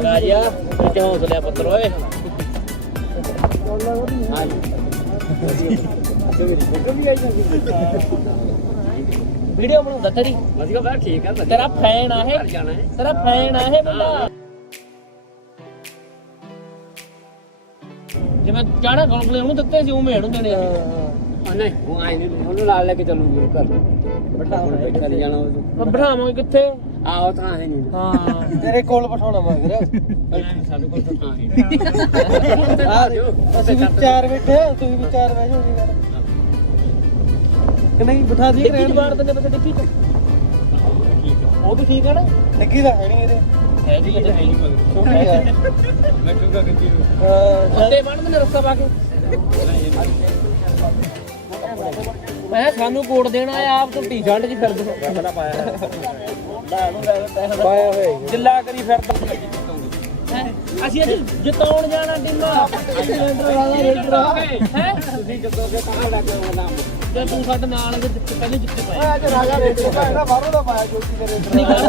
ਰਾਜਾ ਤੇ ਹੌਸਲੇ ਪੁੱਤਰ ਓਏ? ਵੀਡੀਓ ਬਣਾਉਂਦਾ ਤੇਰੀ? ਵਧੀਆ ਬਾ ਠੀਕ ਆ ਤੇਰਾ ਫੈਨ ਆ ਇਹ। ਜਾਣਾ ਹੈ। ਤੇਰਾ ਫੈਨ ਆ ਇਹ ਬੰਦਾ। ਜਿਵੇਂ ਚਾਣਾ ਗੋਲਗਲੇ ਉਹਨੂੰ ਦਿੱਤੇ ਸੀ ਉਹ ਮੇੜ ਨੂੰ ਦੇਣੇ ਸੀ ਆ ਨਹੀਂ ਉਹ ਆਈ ਨਹੀਂ ਉਹਨੂੰ ਨਾਲ ਲੈ ਕੇ ਚੱਲੂ ਗੁਰੂ ਘਰ ਬੈਠਾ ਜਾਣਾ ਉਹ ਬਿਠਾਵਾਂਗੇ ਕਿੱਥੇ? ਆਹ ਤਾਂ ਹੈ ਨਹੀਂ। ਹਾਂ। ਤੇਰੇ ਕੋਲ ਬਿਠਾਉਣਾ ਮਗਰ ਸਾਡੇ ਕੋਲ ਤਾਂ ਥਾਂ ਹੈ ਆ ਅਸੀਂ ਵੀ ਚਾਰ ਬੈਠੇ ਆ ਤੁਸੀਂ ਵੀ ਚਾਰ ਬਹਿ ਜਾਓ ਜੀ ਯਾਰ ਕਿ ਨਹੀਂ ਬਿਠਾ ਦੀ ਚ ਬਾੜ ਦਿੰਦੇ ਬੱਚੇ ਡਿੱਗੀ ਚ। ਉਹ ਵੀ ਠੀਕ ਹੈ ਨਾ ਲੱਗੀ ਤਾਂ ਹੈ ਨਹੀਂ ਇਹਦੇ। ਹੈ ਜੀ ਹੈ ਨਹੀਂ ਛੋਟੀ ਆ। ਬੈਠੂਗਾ ਕਿੱਥੇ ਹਾਂ, ਉੱਤੇ ਬੰਨ ਮੈਨੂੰ ਰੱਸਾ ਪਾ ਕੇ। ਮੈਂ ਕਿਹਾ ਸਾਨੂੰ ਕੋਡ ਦੇਣਾ ਆ ਆਪ ਤੂੰ ਟੀ-ਸ਼ਰਟ ਜੀ ਫਿਰਦੇ ਪਾਇਆ ਹੋਇਆ ਹੀ। ਕਰੀ? ਅਸੀਂ ਅੱਜ ਜਿਤਾਉਣ ਜਾਣਾ ਟੀਮਾਂ ਹੈ ਤੁਸੀਂ ਦੇ ਤਾਂ ਲੈ ਕੇ ਆਉਣਾ ਤੇ ਤੂੰ ਸਾਡੇ ਨਾਲ ਦੇ ਜਿੱਤੇ ਪਹਿਲੇ ਜਿੱਤੇ ਪਾਏ। ਆ। ਅੱਜ ਰਾਜਾ ਦਾ ਇਹਦਾ ਬਾਹਰੋਂ ਦਾ ਪਾਇਆ ਜੋਤੀ ਦੇ ਰੇਟ ਮੇਰੀ ਗੱਲ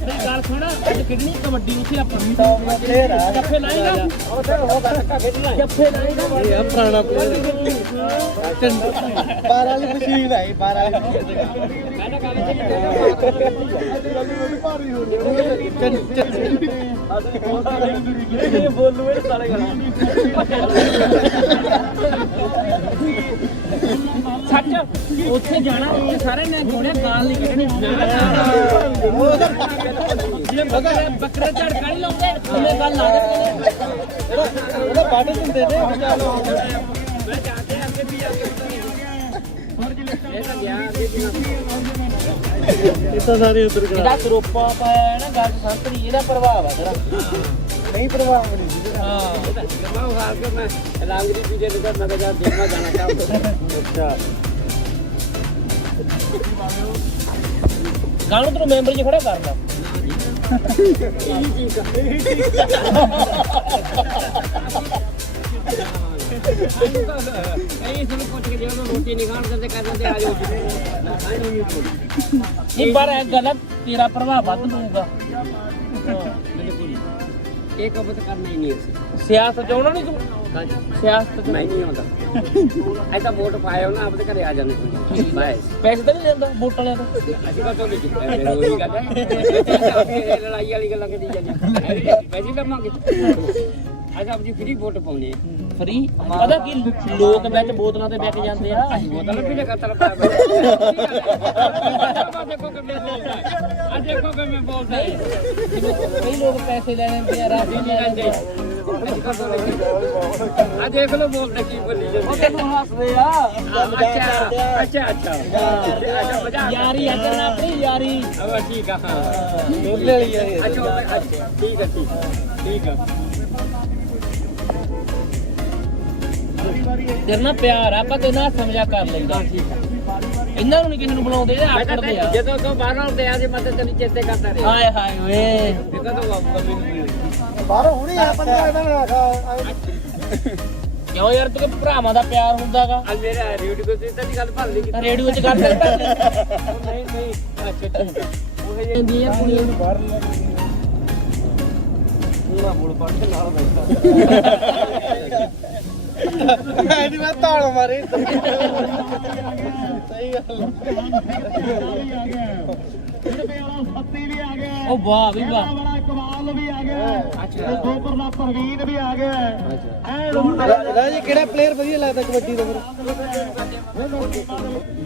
ਮੇਰੀ ਗੱਲ ਸੁਣ ਅੱਜ ਖੇਡਣੀ ਕਬੱਡੀ ਉੱਥੇ ਆਪਾਂ ਦਾ ਪਲੇਅਰ ਆ। ਜੱਫੇ ਲਾਏਗਾ? ਉਹ ਤੇ ਹੋ ਗਿਆ ਧੱਕਾ ਖੇਡ ਲੈ ਜੱਫੇ ਲਾਏਗਾ? ਇਹ ਆ ਪੁਰਾਣਾ 12 ਵਾਲੀ ਮਸ਼ੀਨ ਆਈ 12 ਵਾਲੀ ਭਾਰੀ ਹੋ ਇਹ ਬੋਲੂ ਇਹ ਸਾਲੇ ਸੱਚ ਉੱਥੇ ਜਾਣਾ ਉੱਥੇ ਸਾਰੇ ਨੇ ਗੋਣੇ ਗਾਲ ਨਹੀਂ ਕੱਢਣੀ। ਜਿਵੇਂ ਬੱਕਰੇ ਬੱਕਰੇ ਝੜਕਾ ਨਹੀਂ ਲਾਉਂਦੇ ਉਹਨੇ ਗੱਲ ਲਾ ਦੇਣਗੇ ਇਹਦਾ ਵੱਢ ਦਿੰਦੇ ਨੇ ਤਾਂ ਗਿਆ ਅੱਗੇ ਦੀ ਇਹ ਤਾਂ ਸਾਰੇ ਉਧਰ ਜਿਹੜਾ ਸਰੋਪਾ ਪਾਇਆ ਹੈ ਨਾ ਗੱਲ ਸੰਤਰੀ ਇਹਦਾ ਪ੍ਰਭਾਵ ਆ ਤੇਰਾ। ਨਹੀਂ ਪ੍ਰਭਾਵ ਨਹੀਂ ਜੀ ਹਾਂ। ਮੈਂ ਉਹ ਹਾਲ ਕੇ ਮੈਂ ਲਾਂਗਰੀ ਦੀ ਜੇ ਨਿਕਲ ਮੈਂ ਕਿਹਾ ਦੇਖਣਾ ਜਾਣਾ ਚਾਹੁੰਦਾ। ਅੱਛਾ। ਗਾਣੂ ਤੈਨੂੰ ਮੈਂਬਰ ਜੀ ਖੜਾ ਕਰਨਾ। ਇਹ ਸਾਨੂੰ ਪੁੱਛ ਕੇ ਜਦੋਂ ਰੋਟੀ ਨਹੀਂ ਖਾਣ ਦਿੰਦੇ ਕਹਿ ਦਿੰਦੇ ਆ ਜਾਓ ਮੈਂ ਖਾਈ ਨਹੀਂ ਕੋਈ ਨਹੀਂ ਪਰ ਇਹ ਗੱਲ ਆ, ਤੇਰਾ ਪ੍ਰਭਾਵ ਵੱਧ ਪਊਗਾ। ਬਿਲਕੁਲ। ਇਹ ਕਬਤ ਕਰਨਾ ਹੀ ਨਹੀਂ ਅਸੀਂ। ਸਿਆਸਤ ਚ ਆਉਣਾ ਨਹੀਂ ਤੂੰ? ਸਿਆਸਤ ਮੈਂ ਨਹੀਂ ਆਉਂਦਾ। ਐਸਾ ਵੋਟ ਪਾਇਆ ਨਾ ਆਪਣੇ ਘਰੇ ਆ ਜਾਂਦੇ ਬਸ। ਪੈਸੇ ਤਾਂ ਨਹੀਂ ਦਿੰਦਾ ਵੋਟਾਂ ਵਾਲਿਆਂ ਤੋਂ? ਅਸੀਂ ਤੋਂ ਕੀਤਾ ਫਿਰ ਉਹੀ ਗੱਲ ਹੈ। ਲੜਾਈ ਵਾਲੀ ਗੱਲਾਂ ਕਰੀ ਜਾਂਦੇ ਪੈਸੇ ਲਵਾਂਗੇ। ਅੱਜ ਆਪਣੀ ਫ੍ਰੀ ਵੋਟ ਪਾਉਣੀ ਹੈ। ਫਰੀ ਪਤਾ ਕੀ ਲੋਕ ਵਿੱਚ ਬੋਤਲਾਂ ਤੇ ਵਿਕ ਜਾਂਦੇ ਆ। ਅਸੀਂ ਬੋਤਲ ਵੀ ਲਗਾ ਤਰ ਪਾ ਦੇਖੋ ਕਿਵੇਂ ਬੋਲਦਾ ਆ ਦੇਖੋ ਕਿਵੇਂ ਬੋਲਦਾ ਕਈ ਲੋਕ ਪੈਸੇ ਲੈਣੇ ਹੁੰਦੇ ਆ ਰਾਜੀ ਨਹੀਂ ਲੈਂਦੇ ਆ ਦੇਖ ਲਓ ਬੋਲਦਾ ਕੀ ਬੋਲੀ ਜਾਂਦੇ। ਤੈਨੂੰ ਹੱਸਦੇ ਆ। ਅੱਛਾ ਅੱਛਾ ਅੱਛਾ। ਯਾਰੀ ਆ ਤੇਰੇ ਨਾਲ ਆਪਣੀ ਯਾਰੀ। ਅਵਾ ਠੀਕ ਆ ਹਾਂ। ਦੋਲੇ ਵਾਲੀ ਆ ਇਹ ਅੱਛਾ ਉਹ- ਅੱਛਾ ਠੀਕ ਆ ਠੀਕ ਆ, ਠੀਕ ਆ। ਤੇਰੇ ਨਾਲ ਪਿਆਰ ਆ ਆਪਾਂ ਤੇਰੇ ਨਾਲ ਸਮਝਾ ਕਰ ਲੈਂਦਾ ਇਹਨਾਂ ਨੂੰ ਨਹੀਂ ਕਿਸੇ ਨੂੰ ਬੁਲਾਉਂਦੇ ਇਹ ਮੈਂ ਤਾਂ ਆਕੜਦੇ ਆ। ਜਦੋਂ ਤੋਂ ਬਾਹਰੋਂ ਤੇ ਆ ਸੀ ਮੈਂ ਤਾਂ ਤੈਨੂੰ ਚੇਤੇ ਕਰਦਾ ਰਿਹਾ। ਹਾਏ ਹਾਏ ਓਏ। ਇਹ ਤਾਂ ਕਮੀ ਨਹੀਂ ਬਾਹਰੋਂ ਹੁਣੇ ਆ ਪੰਦਰਾਂ ਇਹਨਾਂ ਨੇ ਆਖਾ ਕਿਉਂ ਯਾਰ ਤੂੰ ਕਿ ਭਰਾਵਾਂ ਦਾ ਪਿਆਰ ਹੁੰਦਾਗਾ? ਅੱਜ ਮੇਰੇ ਰੇਡੀਓ ਤੇ ਤਾਂ ਦੀ ਗੱਲ ਭਰ ਲਈ ਤਾਂ ਰੇਡੀਓ 'ਚ ਗੱਲ ਕਰ ਨਹੀਂ ਨਹੀਂ ਅੱਛਾ ਆ। ਉਹ ਜਿਹੇ ਜਾਂਦੀ ਆ ਕੁੜੀਆਂ ਨੂੰ ਬਾਹਰ ਪੂਰਾ ਬੋਲ ਪੜ ਕੇ ਨਾਲ ਬੈਠਾ। ਐਡੀ ਮੈਂ ਤਾਲ ਮਾਰੀ। ਸਹੀ ਗੱਲ ਉਹ ਵਾਹ ਵੀ ਵਾਹ। ਰਾਜੀ ਕਿਹੜਾ ਪਲੇਅਰ ਵਧੀਆ ਲੱਗਦਾ ਕਬੱਡੀ ਦਾ ਫਿਰ?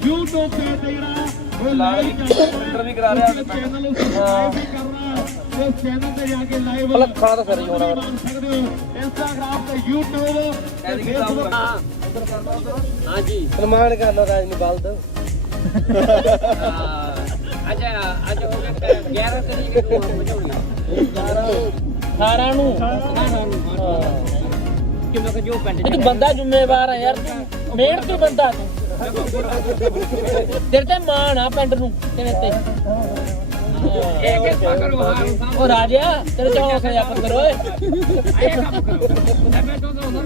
YouTube ਤੇ ਜਿਹੜਾ ਉਹ ਲਾਈਵ ਇੰਟਰ ਵੀ ਕਰਾ ਰਿਹਾ ਚੈਨਲ ਨੂੰ ਸਬਸਕ੍ਰਾਈਬ ਵੀ ਕਰਨਾ ਉਸ ਚੈਨਲ ਤੇ ਜਾ ਕੇ ਲਾਈਵ ਖਾਣਾ ਤਾਂ ਫਿਰ ਹੀ ਹੋਣਾ ਹੋ। ਇੰਸਟਾਗ੍ਰਾਮ ਤੇ YouTube ਤੇ Facebook ਹਾਂ। ਹਾਂ ਜੀ। ਸਨਮਾਨ ਕਰਨਾ ਰਾਜ ਨੂੰ ਬਲਦ। ਹਾਂ। ਅੱਛਾ ਅੱਜ ਹੋ ਗਿਆ 11 ਤਰੀਕ ਨੂੰ ਬਚਾਉਣੀ 18 ਨੂੰ। ਕਿਉਂਕਿ ਕਿ ਜੋ ਪਿੰਡ ਤੂੰ ਬੰਦਾ ਜ਼ਿੰਮੇਵਾਰ ਆ ਯਾਰ, ਤੂੰ ਮਿਹਨਤੀ ਬੰਦਾ ਤੂੰ। ਤੇਰੇ ਤੇ ਮਾਣ ਆ ਪਿੰਡ ਨੂੰ, ਤੇਰੇ ਤੇ। ਇਹ ਉਹ ਰਾਜਾ ਤੇਰੇ ਚੋਂ ਹੌਸਲੇ ਪੱਤਰ ਓਏ। ਇਹ ਕੰਮ ਕਰੋ। ਮੈਂ ਤੋਂ 200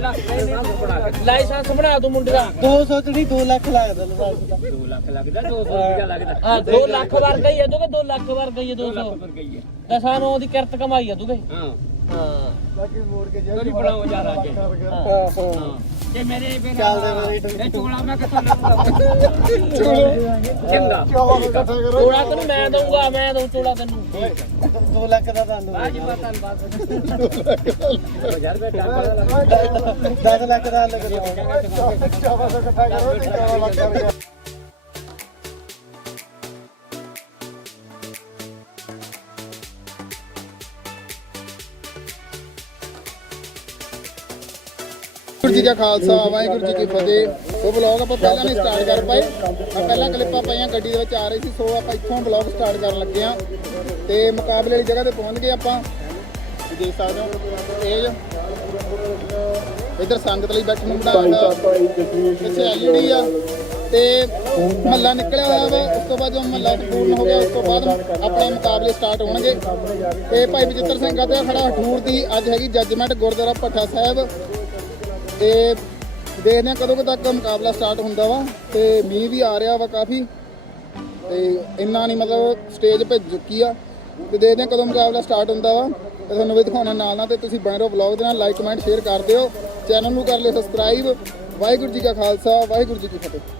ਲਾਇਸੈਂਸ ਬਣਾ ਤੂੰ ਮੁੰਡੇ। ਦਾ 200 ਚ ਨਹੀਂ 2 ਲੱਖ ਲੱਗਦਾ ਲਾਇਸੈਂਸ ਦਾ 2 ਲੱਖ ਲੱਗਦਾ 200 ਰੁਪਏ ਲੱਗਦਾ। ਆ 2 ਲੱਖ ਵਰਗਾ ਹੀ ਆ ਤੂੰ ਕਿ 2 ਲੱਖ ਵਰਗਾ ਹੀ ਆ 200 ਪਰ ਗਈ ਹੈ। ਤੇ ਸਾਨੂੰ ਉਹਦੀ ਕਿਰਤ ਕਮਾਈ ਆ ਤੂੰ ਕਿ ਹਾਂ। ਹਾਂ। ਬਾਕੀ ਮੋੜ ਕੇ ਤੋਰੀ ਬਣਾਓ ਜਾ ਰਾਜੇ ਹਾਂ ਹਾਂ। ਹਾਂ। ਤੇ ਮੇਰੇ ਫਿਰ ਚੱਲਦੇ ਮੇਰੇ ਢੰਗ। ਇਹ ਚੋਲਾ ਮੈਂ ਕਿੱਥੋਂ ਲਾਉਂਗਾ ਚੰਗਾ। ਚੋਲਾ ਤੈਨੂੰ ਮੈਂ ਦਊਂਗਾ ਮੈਂ ਦਊਂ ਚੋਲਾ ਤੈਨੂੰ। 2 ਲੱਖ ਦਾ ਤੁਹਾਨੂੰ ਬਾਜੀ ਬਾਤਾਂ ਬਾਤ ਯਾਰ ਬੇਟਾ ਪਤਾ 10 ਲੱਖ ਦਾ ਲੱਗ ਰਿਹਾ ਵਾਹਿਗੁਰੂ ਜੀ ਕਾ ਖਾਲਸਾ, ਵਾਹਿਗੁਰੂ ਜੀ ਕੀ ਫਤਿਹ। ਉਹ ਵਲੌਗ ਆਪਾਂ ਪਹਿਲਾਂ ਨਹੀਂ ਸਟਾਰਟ ਕਰ ਪਾਏ। ਆ ਪਹਿਲਾਂ ਕਲਿੱਪਾਂ ਪਾਈਆਂ, ਗੱਡੀ ਦੇ ਵਿੱਚ ਆ ਰਹੀ ਸੀ, ਸੋ ਆਪਾਂ ਇੱਥੋਂ ਵਲੌਗ ਸਟਾਰਟ ਕਰਨ ਲੱਗੇ ਆ ਤੇ ਮੁਕਾਬਲੇ ਵਾਲੀ ਜਗ੍ਹਾ ਤੇ ਪਹੁੰਚ ਗਏ ਆਪਾਂ। ਦੇਖ ਸਕਦੇ ਹੋ, ਇਹ ਇਧਰ ਸੰਗਤ ਲਈ ਬੈਠਣ ਨੂੰ ਬਣਾਇਆ ਪਿੱਛੇ ਐਲਈਡੀ ਆ। ਤੇ ਮਹੱਲਾ ਨਿਕਲਿਆ ਹੋਇਆ ਵਾ, ਉਸ ਤੋਂ ਬਾਅਦ ਜੋ ਮਹੱਲਾ ਪੂਰਨ ਹੋ ਗਿਆ, ਉਸ ਤੋਂ ਬਾਅਦ ਆਪਣੇ ਮੁਕਾਬਲੇ ਸਟਾਰਟ ਹੋਣਗੇ। ਤੇ ਭਾਈ ਬਜਿੱਤਰ ਸਿੰਘ ਦਾ ਖੜਾ ਹਠੂਰ ਦੀ, ਅੱਜ ਹੈਗੀ ਜੱਜਮੈਂਟ ਗੁਰਦੁਆਰਾ ਭੱਠਾ ਸਾਹਿਬ। ਤੇ ਦੇਖਦੇ ਹਾਂ ਕਦੋਂ ਕੁ ਤੱਕ ਮੁਕਾਬਲਾ ਸਟਾਰਟ ਹੁੰਦਾ ਵਾ ਤੇ ਮੀਂਹ ਵੀ ਆ ਰਿਹਾ ਵਾ ਕਾਫੀ ਤੇ ਇੰਨਾ ਨਹੀਂ ਮਤਲਬ ਸਟੇਜ ਭਿੱਜ ਚੁੱਕੀ ਆ ਤੇ ਦੇਖਦੇ ਹਾਂ ਕਦੋਂ ਮੁਕਾਬਲਾ ਸਟਾਰਟ ਹੁੰਦਾ ਵਾ ਤੇ ਤੁਹਾਨੂੰ ਵੀ ਦਿਖਾਉਣਾ ਨਾਲ ਨਾਲ ਤੇ ਤੁਸੀਂ ਬਣੇ ਰਹੋ ਵਲੌਗ ਦੇ ਨਾਲ ਲਾਈਕ ਕਮੈਂਟ ਸ਼ੇਅਰ ਕਰ ਦਿਓ। ਚੈਨਲ ਨੂੰ ਕਰ ਲਿਓ ਸਬਸਕ੍ਰਾਈਬ ਵਾਹਿਗੁਰੂ ਜੀ ਕਾ ਖਾਲਸਾ, ਵਾਹਿਗੁਰੂ ਜੀ ਕੀ ਫਤਿਹ।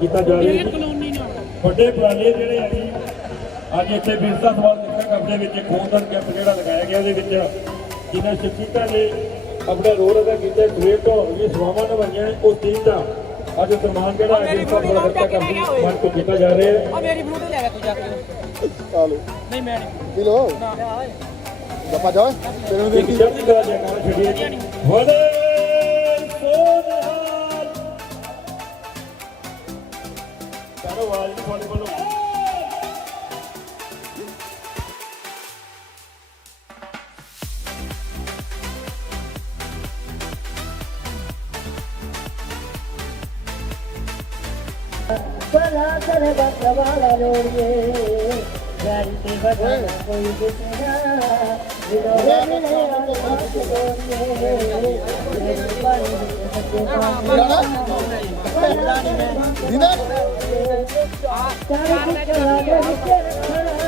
ਕੀਤਾ ਜਾ ਰਿਹਾ ਹੈ। ਵੱਡੇ ਉਪਰਾਲੇ ਜਿਹੜੇ ਆ ਜੀ ਅੱਜ ਇੱਥੇ ਬਿਰਸਾ ਸਵਾਲ ਨਿਕਲ ਕਬਰੇ ਵਿੱਚ ਇੱਕ ਖੂਨਦਾਨ ਕੈਂਪ ਜਿਹੜਾ ਲਗਾਇਆ ਗਿਆ ਉਹਦੇ ਵਿੱਚ ਜਿਨ੍ਹਾਂ ਸ਼ਖਸੀਅਤਾਂ ਨੇ ਆਪਣਾ ਰੋਲ ਅਦਾ ਕੀਤਾ ਸਵੇਰ ਤੋਂ ਇਹ ਸੇਵਾਵਾਂ ਨਿਭਾਈਆਂ ਨੇ, ਉਸ ਟੀਮ ਦਾ ਅੱਜ ਸਨਮਾਨ ਜਿਹੜਾ ਹੈ ਬਿਰਸਾ ਸਵਾਲ ਨਿਕਲ ਕਬਰੇ ਮਨ ਤੋਂ ਕੀਤਾ ਜਾ ਰਿਹਾ ਹੈ। ਆ ਮੇਰੀ ਫਰੂਟ ਲੈ ਲੈ ਤੂੰ ਜਾ ਕੇ। ਚਾਲੋ ਨਹੀਂ ਮੈਂ ਨਹੀਂ। ਪੀ ਲੋ ਨਾ ਲਿਆ ਓਏ। ਜਪਾ ਜਾਓ ਤੈਨੂੰ ਇੱਕ ਦੇਖੀ ਚੜ੍ਹਦੀ ਕਲਾ ਜੈਕਾਰ ਛੱਡੀਏ వాలీబాల్ కళాకర భగవాలలోడియే గారికి భగవాన్ పోయి కృష్ణ వినోద వినయ ਨੂੰ ਫੋਨ ਬੋਲੋ ਦੀਦਾ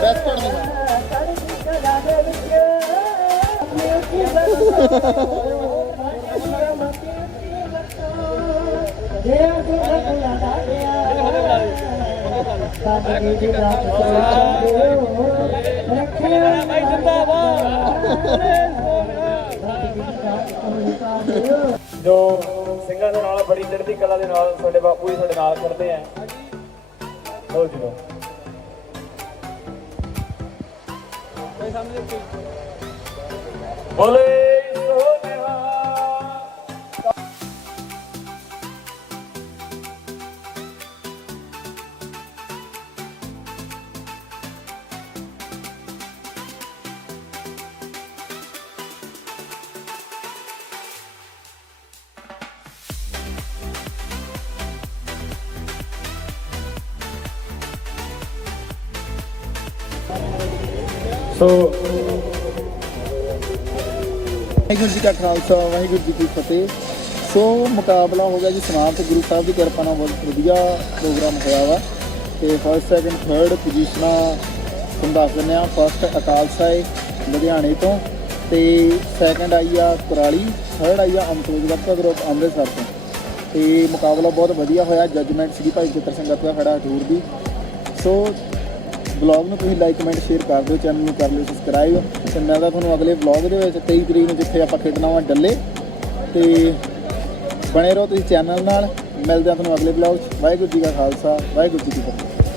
ਬੈਸਟ ਪੜਨੇ ਭਾਈ ਜੋ ਸਿੰਘਾਂ ਦੇ ਨਾਲ, ਬੜੀ ਚੜ੍ਹਦੀ ਕਲਾ ਦੇ ਨਾਲ ਸਾਡੇ ਬਾਪੂ ਜੀ ਸਾਡੇ ਨਾਲ ਖੜਦੇ ਆ। ਹੋ ਜੀ ਬੋਲੇ। ਸੋ ਵਾਹਿਗੁਰੂ ਜੀ ਕਾ ਖਾਲਸਾ, ਵਾਹਿਗੁਰੂ ਜੀ ਕੀ ਫਤਿਹ। ਸੋ ਮੁਕਾਬਲਾ ਹੋ ਗਿਆ ਜੀ ਸਮਾਪਤ। ਗੁਰੂ ਸਾਹਿਬ ਦੀ ਕਿਰਪਾ ਨਾਲ ਬਹੁਤ ਵਧੀਆ ਪ੍ਰੋਗਰਾਮ ਹੋਇਆ ਵਾ। ਤੇ ਫਸਟ ਸੈਕੰਡ ਥਰਡ ਪੋਜੀਸ਼ਨਾਂ ਤੁਹਾਨੂੰ ਦੱਸ ਦਿੰਦੇ ਆ ਫਸਟ ਅਕਾਲ ਸਾਏ ਲੁਧਿਆਣੇ ਤੋਂ। ਤੇ ਸੈਕੰਡ ਆਈ ਆ ਕੁਰਾਲੀ। ਥਰਡ ਆਈ ਆ ਅਮਤੋਜ ਗੱਪਾ ਗਰੁੱਪ ਅੰਮ੍ਰਿਤਸਰ ਤੋਂ। ਤੇ ਮੁਕਾਬਲਾ ਬਹੁਤ ਵਧੀਆ ਹੋਇਆ। ਜੱਜਮੈਂਟ ਸ੍ਰੀ ਭਾਈ ਚਿੱਤਰ ਸਿੰਘ ਗੱਪਾ ਖੜਾ ਹਜੂਰ ਦੀ। ਸੋ ਬਲੌਗ ਨੂੰ ਤੁਸੀਂ ਲਾਈਕ ਕਮੈਂਟ ਸ਼ੇਅਰ ਕਰ ਦਿਓ ਚੈਨਲ ਨੂੰ ਕਰ ਲਿਓ ਸਬਸਕ੍ਰਾਈਬ ਤੇ ਮਿਲਦਾ ਤੁਹਾਨੂੰ ਅਗਲੇ ਬਲੌਗ ਦੇ ਵਿੱਚ 23 ਤਰੀਕ ਨੂੰ ਜਿੱਥੇ ਆਪਾਂ ਖੇਡਣਾ ਵਾ ਡੱਲੇ। ਤੇ ਬਣੇ ਰਹੋ ਤੁਸੀਂ ਚੈਨਲ ਨਾਲ। ਮਿਲਦੇ ਆ ਤੁਹਾਨੂੰ ਅਗਲੇ ਬਲੌਗ 'ਚ। ਵਾਹਿਗੁਰੂ ਜੀ ਕਾ ਖਾਲਸਾ, ਵਾਹਿਗੁਰੂ ਜੀ ਕੀ ਫਤਿਹ।